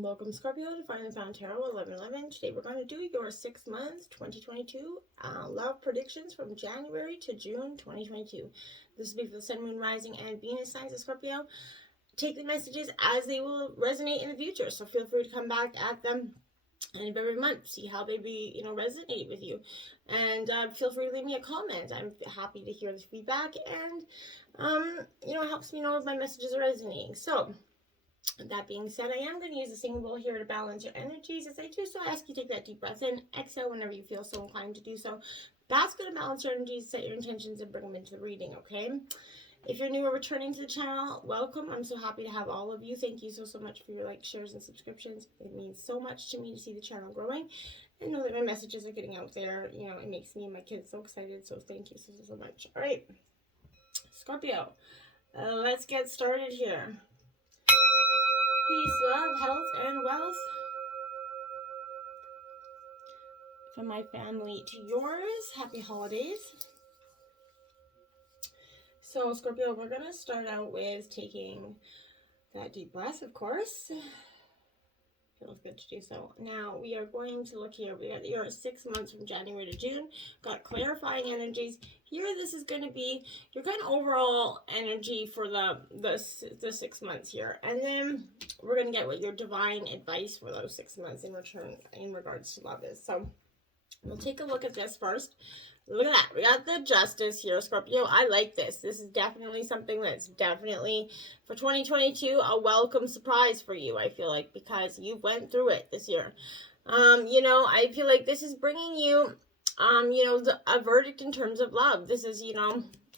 Welcome, Scorpio, to Finally Found Tarot 1111. Today we're going to do your 6 months 2022 love predictions from January to June 2022. This will be for the Sun, Moon, Rising, and Venus signs of Scorpio. Take the messages as they will resonate in the future, so feel free to come back at them end of every month, see how they resonate with you, and feel free to leave me a comment. I'm happy to hear the feedback, and it helps me know if my messages are resonating. So that being said, I am going to use a singing bowl here to balance your energies. As I do so, I ask you to take that deep breath in, exhale whenever you feel so inclined to do so. That's going to balance your energies, set your intentions, and bring them into the reading, okay? If you're new or returning to the channel, welcome. I'm so happy to have all of you. Thank you so much for your likes, shares, and subscriptions. It means so much to me to see the channel growing and know that my messages are getting out there. It makes me and my kids so excited, so thank you so much. All right, Scorpio, let's get started here. Peace, love, health, and wealth from my family to yours. Happy holidays. So, Scorpio, we're going to start out with taking that deep breath, of course. Feels good to do so. Now, we are going to look here. We got your 6 months from January to June. Got clarifying energies. Here, this is going to be your kind of overall energy for the 6 months here. And then we're going to get what your divine advice for those 6 months in return in regards to love is. So, we'll take a look at this first. Look at that. We got the Justice here, Scorpio. I like this. This is definitely something that's definitely, for 2022, a welcome surprise for you, I feel like, because you went through it this year. I feel like this is bringing you, a verdict in terms of love. This is,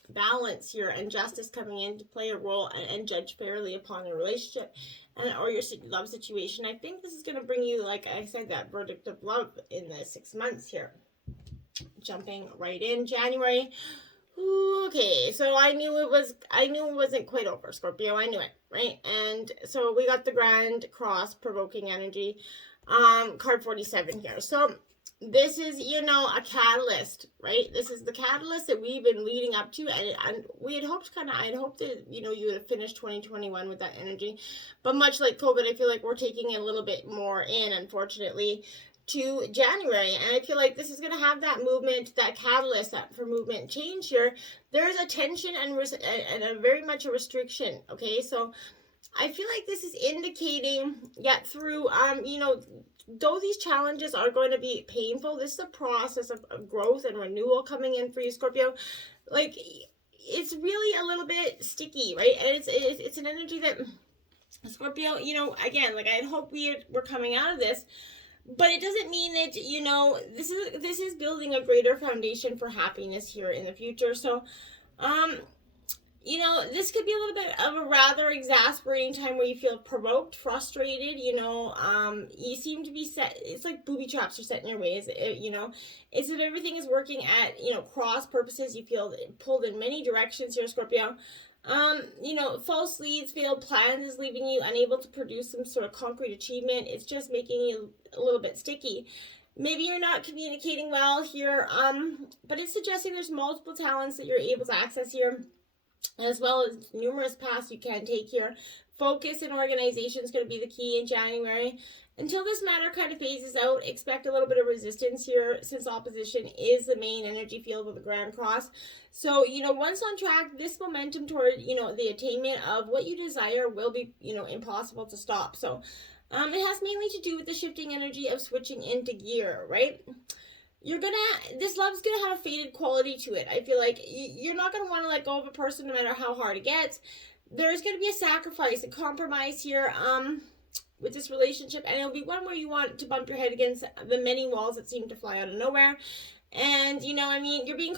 balance here and justice coming in to play a role and judge fairly upon a relationship or your love situation. I think this is going to bring you, like I said, that verdict of love in the 6 months here. Jumping right in January. Ooh, okay, so I knew it wasn't quite over, Scorpio. I knew it, right? And so we got the Grand Cross provoking energy, card 47 here. So this is, a catalyst, right? This is the catalyst that we've been leading up to, and we had hoped I'd hoped that, you would have finished 2021 with that energy. But much like COVID, I feel like we're taking a little bit more in, unfortunately, to January, and I feel like this is going to have that movement, that catalyst for movement change here. There's a tension and a very much a restriction, okay? So I feel like this is indicating, through, though these challenges are going to be painful, this is a process of growth and renewal coming in for you, Scorpio. Like, it's really a little bit sticky, right? And it's an energy that, Scorpio, again, like I'd hope we're coming out of this. But it doesn't mean that, this is building a greater foundation for happiness here in the future. So, this could be a little bit of a rather exasperating time where you feel provoked, frustrated, you seem to be set, it's like booby traps are set in your ways, it's if everything is working at, cross purposes, you feel pulled in many directions here, Scorpio. False leads, failed plans is leaving you unable to produce some sort of concrete achievement. It's just making you a little bit sticky. Maybe you're not communicating well here, but it's suggesting there's multiple talents that you're able to access here, as well as numerous paths you can take here. Focus and organization is going to be the key in January. Until this matter kind of phases out, expect a little bit of resistance here, since opposition is the main energy field of the Grand Cross. So, once on track, this momentum toward, the attainment of what you desire will be, impossible to stop. So, it has mainly to do with the shifting energy of switching into gear, right? This love's gonna have a faded quality to it. I feel like you're not gonna want to let go of a person no matter how hard it gets. There's gonna be a sacrifice, a compromise here, with this relationship, and it'll be one where you want to bump your head against the many walls that seem to fly out of nowhere. And, you're being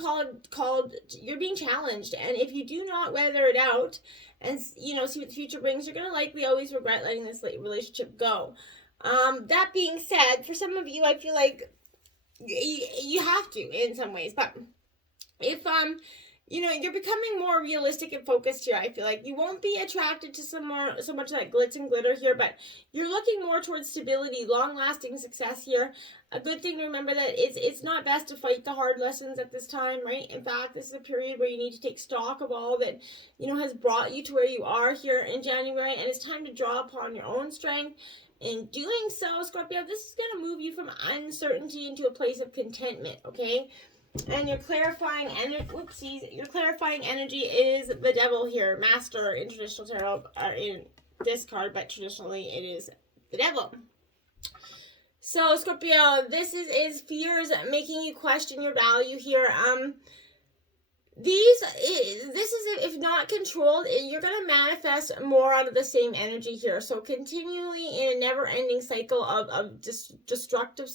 you're being challenged, and if you do not weather it out and, see what the future brings, you're going to likely always regret letting this relationship go. That being said, for some of you, I feel like you have to in some ways, but if, you know, you're becoming more realistic and focused here. I feel like you won't be attracted to so much of that glitz and glitter here, but you're looking more towards stability, long-lasting success here. A good thing to remember that it's not best to fight the hard lessons at this time, right? In fact, this is a period where you need to take stock of all that, you know, has brought you to where you are here in January, and it's time to draw upon your own strength. In doing so, Scorpio, this is going to move you from uncertainty into a place of contentment, okay? And your clarifying energy is the devil here, master in traditional tarot, in this card, but traditionally it is the devil. So Scorpio, this is fears making you question your value here. This is, if not controlled, you're going to manifest more out of the same energy here. So continually in a never-ending cycle of destructive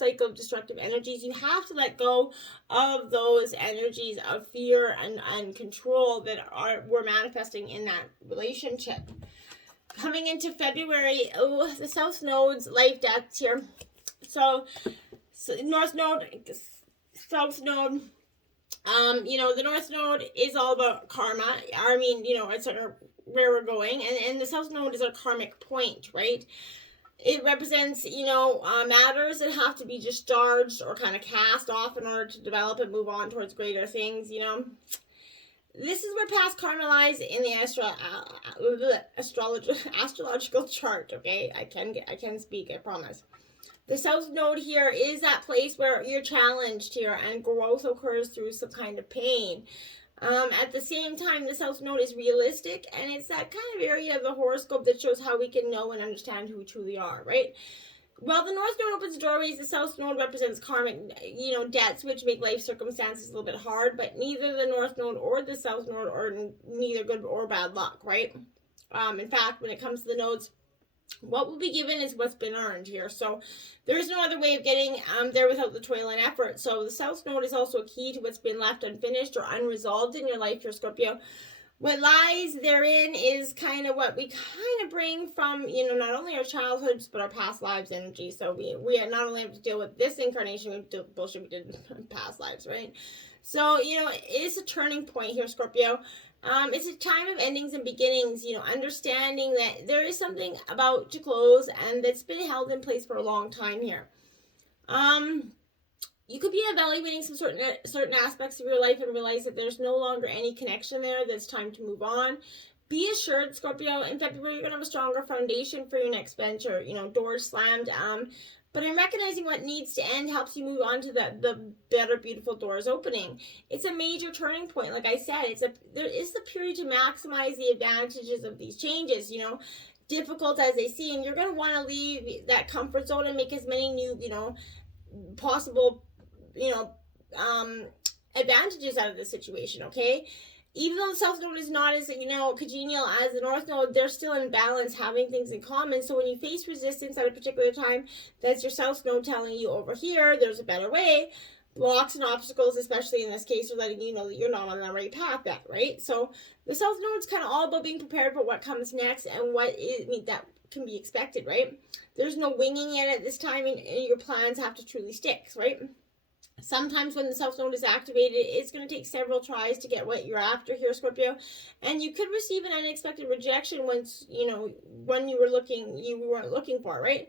energies, you have to let go of those energies of fear and control that we're manifesting in that relationship. Coming into February, the South Node's life deaths here. So North Node, South Node. You know, the North Node is all about karma. I mean, you know, it's where we're going. And the South Node is our karmic point, right? It represents, you know, matters that have to be discharged or kind of cast off in order to develop and move on towards greater things, you know. This is where past karma lies in the astrological chart, okay? I can speak, I promise. The South Node here is that place where you're challenged here and growth occurs through some kind of pain. At the same time, the South Node is realistic, and it's that kind of area of the horoscope that shows how we can know and understand who we truly are, right? While the North Node opens doorways, the South Node represents karmic, you know, debts, which make life circumstances a little bit hard, but neither the North Node or the South Node are neither good or bad luck, right? In fact, when it comes to the nodes, what will be given is what's been earned here. So there's no other way of getting there without the toil and effort. So the South Node is also a key to what's been left unfinished or unresolved in your life here, Scorpio. What lies therein is kind of what we kind of bring from, you know, not only our childhoods, but our past lives energy. So we not only have to deal with this incarnation, we have to deal with bullshit we did in past lives, right? So, you know, it's a turning point here, Scorpio. It's a time of endings and beginnings, you know, understanding that there is something about to close and that's been held in place for a long time here. You could be evaluating some certain aspects of your life and realize that there's no longer any connection there, that it's time to move on. Be assured, Scorpio, in February, you're going to have a stronger foundation for your next venture, you know, doors slammed. But in recognizing what needs to end helps you move on to the better, beautiful doors opening. It's a major turning point. Like I said, there is the period to maximize the advantages of these changes, you know, difficult as they seem. You're going to want to leave that comfort zone and make as many new, you know, possible, you know, advantages out of this situation, okay? Even though the South Node is not as, you know, congenial as the North Node, they're still in balance, having things in common. So when you face resistance at a particular time, that's your South Node telling you over here, there's a better way. Blocks and obstacles, especially in this case, are letting you know that you're not on the right path yet, right? So the South Node is kind of all about being prepared for what comes next and that can be expected, right? There's no winging it at this time, and your plans have to truly stick, right? Sometimes when the South Node is activated, it's going to take several tries to get what you're after here, Scorpio. And you could receive an unexpected rejection when you weren't looking for, right?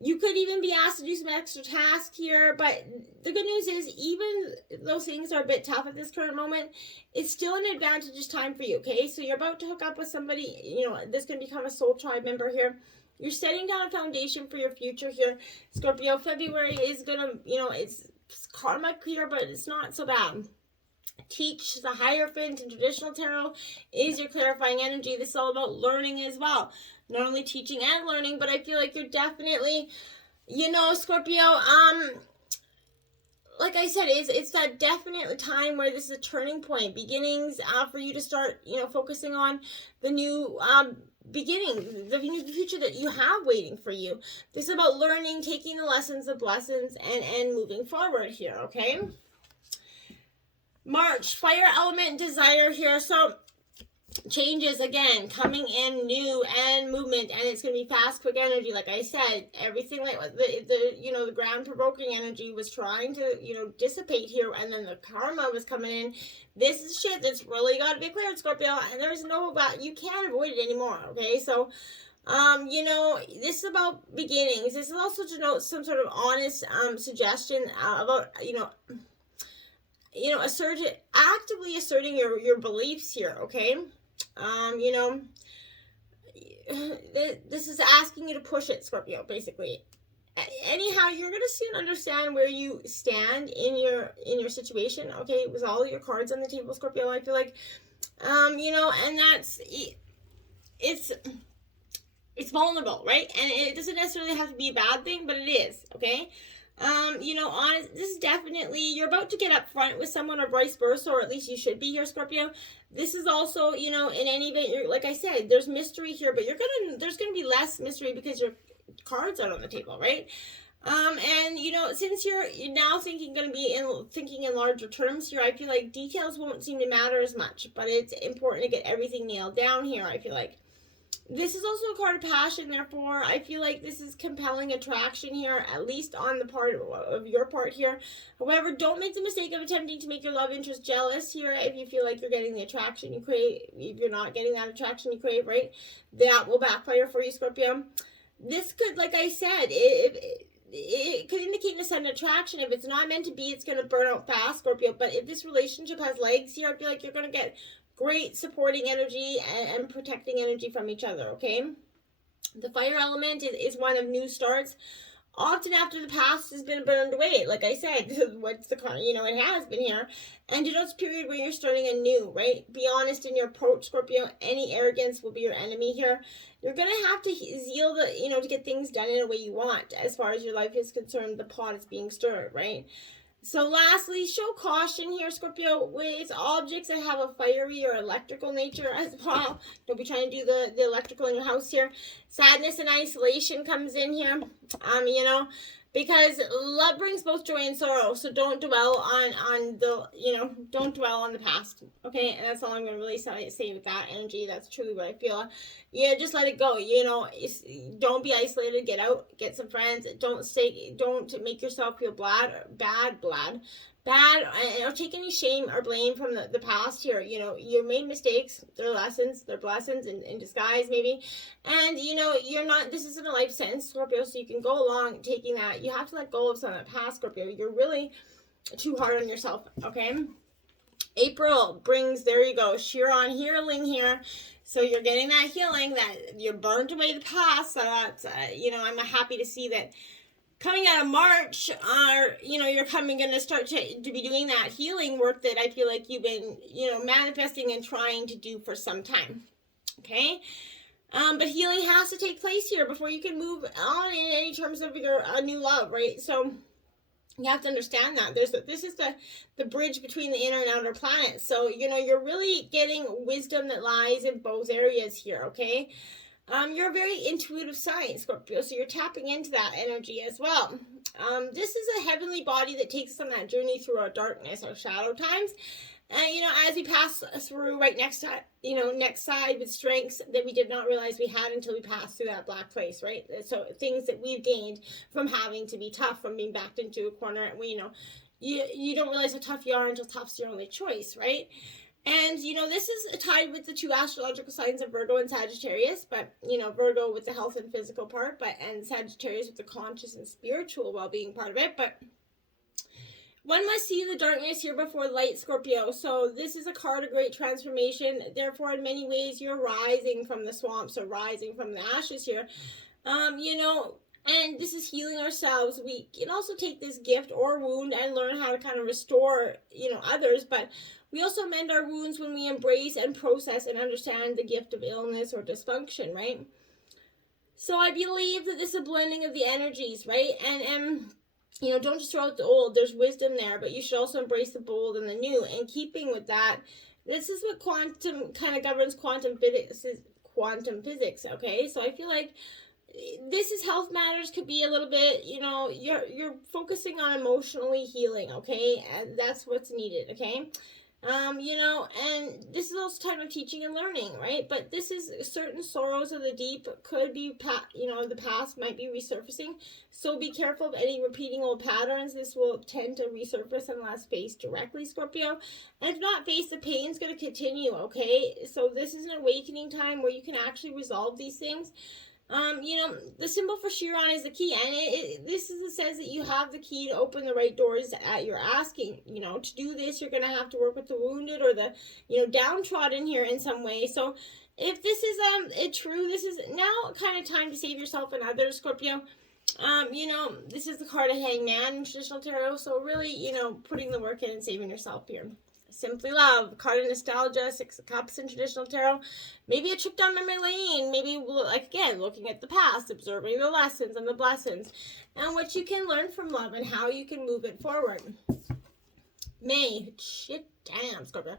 You could even be asked to do some extra tasks here, but the good news is, even though things are a bit tough at this current moment, it's still an advantageous time for you, okay? So you're about to hook up with somebody, you know, that's going to become a soul tribe member here. You're setting down a foundation for your future here, Scorpio. February is going to, you know, it's karmic here, but it's not so bad. Teach, the Hierophant in traditional tarot, is your clarifying energy. This is all about learning as well. Not only teaching and learning, but I feel like you're definitely, you know, Scorpio, like I said, it's that definite time where this is a turning point, beginnings for you to start, you know, focusing on the new beginning, the future that you have waiting for you. This is about learning, taking the lessons, and moving forward here, okay? March, fire element desire here. So changes again coming in, new and movement, and it's going to be fast, quick energy. Like I said, everything like the you know, the ground provoking energy was trying to, you know, dissipate here, and then the karma was coming in. This is shit that's really got to be cleared, Scorpio, and there's no about, you can't avoid it anymore. Okay, so you know, this is about beginnings. This is also to note some sort of honest suggestion about, you know, actively asserting your beliefs here. Okay, you know, this is asking you to push it, Scorpio, basically. Anyhow, you're gonna soon understand where you stand in your situation. Okay, with all your cards on the table, Scorpio, I feel like, you know, and that's it's vulnerable, right? And it doesn't necessarily have to be a bad thing, but it is. Okay. You know, this is definitely, you're about to get up front with someone, or vice versa, or at least you should be here, Scorpio. This is also, you know, in any event, you're, like I said, there's mystery here, but there's gonna be less mystery because your cards out on the table, right? And you know, since you're now thinking in larger terms here, I feel like details won't seem to matter as much, but it's important to get everything nailed down here. I feel like this is also a card of passion, therefore I feel like this is compelling attraction here, at least on the part of your part here. However, don't make the mistake of attempting to make your love interest jealous here if you feel like you're getting the attraction you crave. If you're not getting that attraction you crave, right? That will backfire for you, Scorpio. This could, like I said, it could indicate a sudden attraction. If it's not meant to be, it's going to burn out fast, Scorpio. But if this relationship has legs here, I feel like you're going to get great supporting energy and protecting energy from each other. Okay, the fire element is one of new starts, often after the past has been burned away. Like I said, what's the card, you know, it has been here, and you know, it's a period where you're starting anew, right? Be honest in your approach, Scorpio. Any arrogance will be your enemy here. You're gonna have to zeal to get things done in a way you want. As far as your life is concerned, the pot is being stirred, right? So lastly, show caution here, Scorpio, with objects that have a fiery or electrical nature as well. Don't be trying to do the electrical in your house here. Sadness and isolation comes in here, you know, because love brings both joy and sorrow. So don't dwell on the, you know, don't dwell on the past. Okay, and that's all I'm going to really say with that energy. That's truly what I feel. Yeah, just let it go. You know, don't be isolated. Get out, get some friends. Don't make yourself feel bad, or take any shame or blame from the past here. You know, you made mistakes. They're lessons. They're blessings in disguise, maybe. And, you know, this isn't a life sentence, Scorpio, so you can go along taking that. You have to let go of some of that past, Scorpio. You're really too hard on yourself, okay? April brings, there you go, Chiron healing here. So you're getting that healing, that you burned away the past. So that's, you know, I'm happy to see that coming out of March, you know, you're going to start to be doing that healing work that I feel like you've been, you know, manifesting and trying to do for some time. Okay. But healing has to take place here before you can move on in any terms of your new love, right? So you have to understand that this is the bridge between the inner and outer planets. So, you know, you're really getting wisdom that lies in both areas here, okay? You're a very intuitive sign, Scorpio, so you're tapping into that energy as well. This is a heavenly body that takes us on that journey through our darkness, our shadow times. And, you know, as we pass through next side with strengths that we did not realize we had until we passed through that black place, right? So things that we've gained from having to be tough, from being backed into a corner. And you know, you don't realize how tough you are until tough's your only choice, right? And, you know, this is tied with the two astrological signs of Virgo and Sagittarius, but, you know, Virgo with the health and physical part, and Sagittarius with the conscious and spiritual well-being part of it. But one must see the darkness here before the light, Scorpio. So this is a card of great transformation. Therefore, in many ways, you're rising from the swamps, or rising from the ashes here. You know, and this is healing ourselves. We can also take this gift or wound and learn how to kind of restore, you know, others. But we also mend our wounds when we embrace and process and understand the gift of illness or dysfunction, right? So I believe that this is a blending of the energies, right? And you know, don't just throw out the old. There's wisdom there, but you should also embrace the bold and the new. And keeping with that, this is what quantum kind of governs quantum physics, okay? So I feel like this is health matters, could be a little bit, you know, you're focusing on emotionally healing, okay? And that's what's needed, okay? You know, and this is also time of teaching and learning, right? But this is certain sorrows of the deep could be, you know, the past might be resurfacing. So be careful of any repeating old patterns. This will tend to resurface unless faced directly, Scorpio. And if not faced, the pain's going to continue, okay? So this is an awakening time where you can actually resolve these things. You know, the symbol for Chiron is the key, and it says that you have the key to open the right doors that you're asking. You know, to do this, you're going to have to work with the wounded or the, you know, downtrodden here in some way. So if this is true, this is now kind of time to save yourself and others, Scorpio. You know, this is the card of Hangman in traditional tarot, so really, you know, putting the work in and saving yourself here. Simply Love, card of nostalgia, Six of Cups in traditional tarot. Maybe a trip down memory lane. Maybe, like, again, looking at the past, observing the lessons and the blessings, and what you can learn from love and how you can move it forward. May, shit, damn, Scorpio.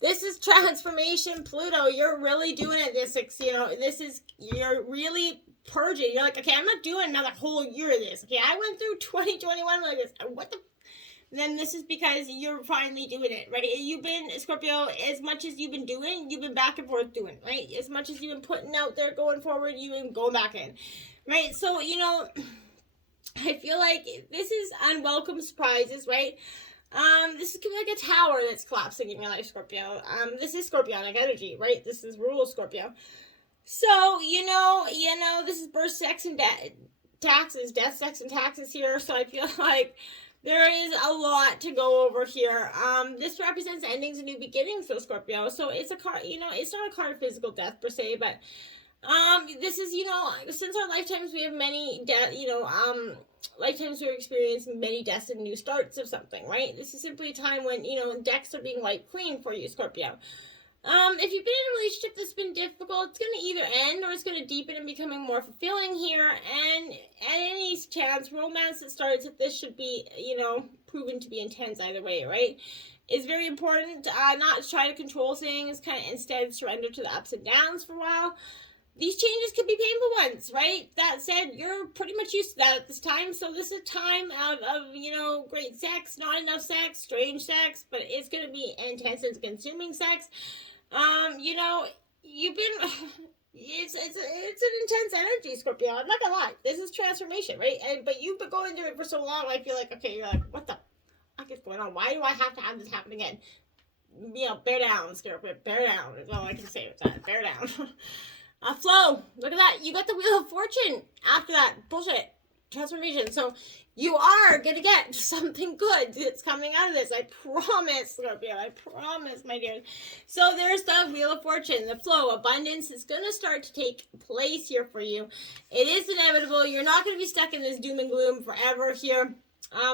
This is transformation, Pluto. You're really doing it. You're really purging. You're like, okay, I'm not doing another whole year of this. Okay, I went through 2021 like this. What the? Then this is because you're finally doing it, right? You've been, Scorpio, as much as you've been doing, you've been back and forth doing, right? As much as you've been putting out there, going forward, you've been going back in, right? So, you know, I feel like this is unwelcome surprises, right? This could be like a tower that's collapsing in your life, Scorpio. This is Scorpionic energy, right? This is rule Scorpio. So, you know, this is birth, sex, and taxes, death, sex, and taxes here. So I feel like there is a lot to go over here. This represents endings and new beginnings, so Scorpio. So it's a card, you know, it's not a card of physical death per se, but this is, you know, since our lifetimes we have many lifetimes we experience many deaths and new starts of something, right? This is simply a time when, you know, decks are being wiped clean for you, Scorpio. If you've been in a relationship that's been difficult, it's going to either end or it's going to deepen and becoming more fulfilling here. And at any chance, romance that starts at this should be, you know, proven to be intense either way, right? It's very important not to try to control things, kind of instead surrender to the ups and downs for a while. These changes could be painful ones, right? That said, you're pretty much used to that at this time. So this is a time of you know, great sex, not enough sex, strange sex, but it's going to be intense and consuming sex. You know, you've been, it's an intense energy, Scorpio. I'm not gonna lie. This is transformation, right? But you've been going through it for so long, I feel like, okay, you're like, what the fuck is going on? Why do I have to have this happen again? You know, bear down, Scorpio. Bear down is all I can say with that. Bear down. Flow. Look at that. You got the Wheel of Fortune after that bullshit transformation. So you are going to get something good that's coming out of this. I promise, Scorpio. I promise, my dear. So there's the Wheel of Fortune, the flow, abundance is going to start to take place here for you. It is inevitable. You're not going to be stuck in this doom and gloom forever here.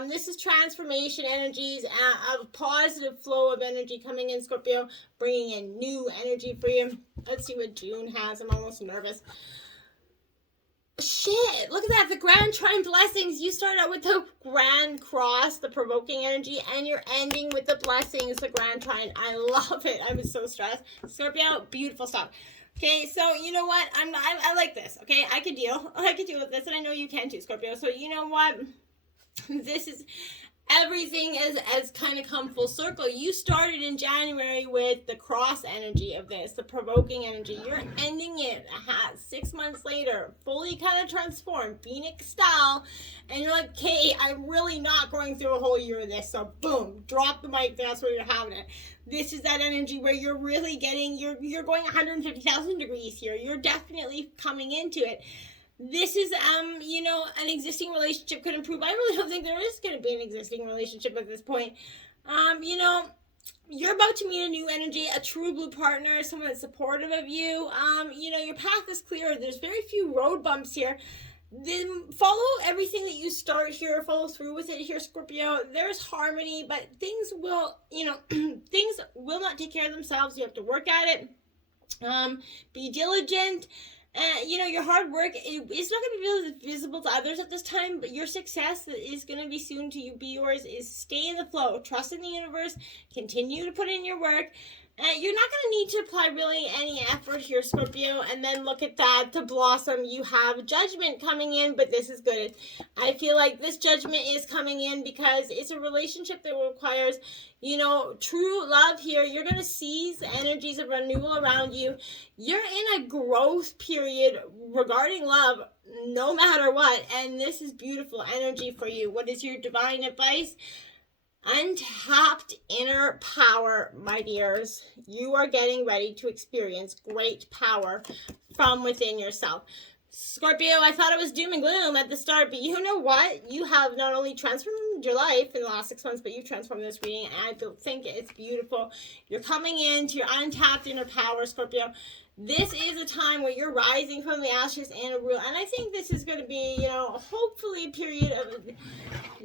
This is transformation energies, a positive flow of energy coming in, Scorpio, bringing in new energy for you. Let's see what June has. I'm almost nervous. Shit, look at that. The Grand Trine blessings. You start out with the Grand Cross, the provoking energy, and you're ending with the blessings, the Grand Trine. I love it. I was so stressed. Scorpio, beautiful stuff. Okay, so you know what? I like this. Okay, I could deal with this, and I know you can too, Scorpio. So you know what? This is everything has kind of come full circle. You started in January with the cross energy of this, the provoking energy. You're ending it 6 months later, fully kind of transformed, Phoenix style. And you're like, okay, I'm really not going through a whole year of this. So boom, drop the mic. That's where you're having it. This is that energy where you're really getting, you're going 150,000 degrees here. You're definitely coming into it. This is, you know, an existing relationship could improve. I really don't think there is going to be an existing relationship at this point. You know, you're about to meet a new energy, a true blue partner, someone that's supportive of you. You know, your path is clear. There's very few road bumps here. Then follow everything that you start here, follow through with it here, Scorpio. There's harmony, but things will, you know, things will not take care of themselves. You have to work at it. Be diligent. You know, your hard work, it's not going to be really visible to others at this time, but your success is going to be soon to be yours. Is stay in the flow, trust in the universe, continue to put in your work, You're not going to need to apply really any effort here, Scorpio, and then look at that to blossom. You have judgment coming in, but this is good. I feel like this judgment is coming in because it's a relationship that requires, you know, true love here. You're going to seize energies of renewal around you. You're in a growth period regarding love, no matter what, and this is beautiful energy for you. What is your divine advice? Untapped inner power, my dears. You are getting ready to experience great power from within yourself. Scorpio, I thought it was doom and gloom at the start, but you know what? You have not only transformed your life in the last 6 months, but you've transformed this reading, and I think it's beautiful. You're coming into your untapped inner power, Scorpio. This is a time where you're rising from the ashes and I think this is going to be, you know, hopefully a period of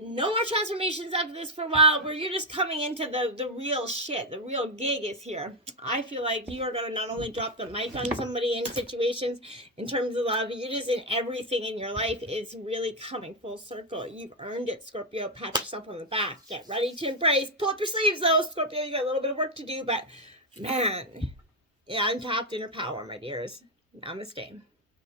no more transformations after this for a while, where you're just coming into the real shit. The real gig is here. I feel like you are going to not only drop the mic on somebody in situations in terms of love, you're just in everything in your life is really coming full circle. You've earned it, Scorpio. Pat yourself on the back. Get ready to embrace. Pull up your sleeves, though, Scorpio. You got a little bit of work to do, but man, yeah, untapped inner power, my dears. Namaste.